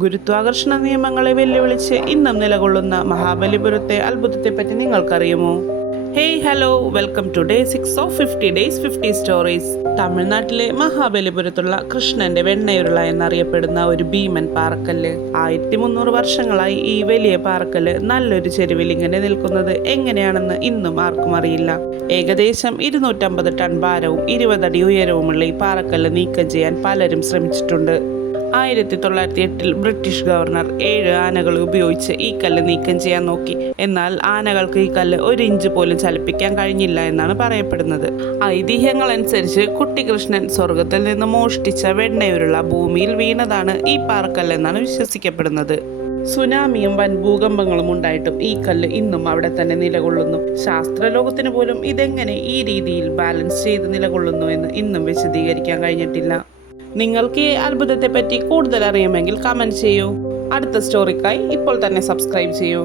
ഗുരുത്വാകർഷണ നിയമങ്ങളെ വെല്ലുവിളിച്ച് ഇന്നും നിലകൊള്ളുന്ന മഹാബലിപുരത്തെ അത്ഭുതത്തെപ്പറ്റി നിങ്ങൾക്കറിയുമോ? Hey hello, welcome to day 6 of 50 days 50 stories. തമിഴ്നാട്ടിലെ മഹാബലിപുരത്തുള്ള കൃഷ്ണന്റെ വെണ്ണയുരുള എന്നറിയപ്പെടുന്ന ഒരു ഭീമൻ പാറക്കല്ല്. 1300 വർഷങ്ങളായി ഈ വലിയ പാറക്കല്ല് നല്ലൊരു ചെരുവിൽ ഇങ്ങനെ നിൽക്കുന്നത് എങ്ങനെയാണെന്ന് ഇന്നും ആർക്കും അറിയില്ല. ഏകദേശം 250 ടൺ ഭാരവും 20 അടി ഉയരവുമുള്ള ഈ പാറക്കല്ല് നീക്കം ചെയ്യാൻ പലരും ശ്രമിച്ചിട്ടുണ്ട്. 1908 ബ്രിട്ടീഷ് ഗവർണർ 7 ആനകളെ ഉപയോഗിച്ച് ഈ കല്ല് നീക്കം ചെയ്യാൻ നോക്കി. എന്നാൽ ആനകൾക്ക് ഈ കല്ല് 1 ഇഞ്ച് പോലും ചലിപ്പിക്കാൻ കഴിഞ്ഞില്ല എന്നാണ് പറയപ്പെടുന്നത്. ഐതിഹ്യങ്ങൾ അനുസരിച്ച് കുട്ടി കൃഷ്ണൻ സ്വർഗത്തിൽ നിന്ന് മോഷ്ടിച്ച വെണ്ണയുരുള ഭൂമിയിൽ വീണതാണ് ഈ പാറക്കല്ലെന്നാണ് വിശ്വസിക്കപ്പെടുന്നത്. സുനാമിയും വൻ ഭൂകമ്പങ്ങളും ഉണ്ടായിട്ടും ഈ കല്ല് ഇന്നും അവിടെ തന്നെ നിലകൊള്ളുന്നു. ശാസ്ത്രലോകത്തിന് പോലും ഇതെങ്ങനെ ഈ രീതിയിൽ ബാലൻസ് ചെയ്ത് നിലകൊള്ളുന്നു എന്ന് ഇന്നും വിശദീകരിക്കാൻ കഴിഞ്ഞിട്ടില്ല. നിങ്ങൾക്ക് ഈ അത്ഭുതത്തെ പറ്റി കൂടുതൽ അറിയുമെങ്കിൽ കമൻറ്റ് ചെയ്യൂ. അടുത്ത സ്റ്റോറിക്കായി ഇപ്പോൾ തന്നെ സബ്സ്ക്രൈബ് ചെയ്യൂ.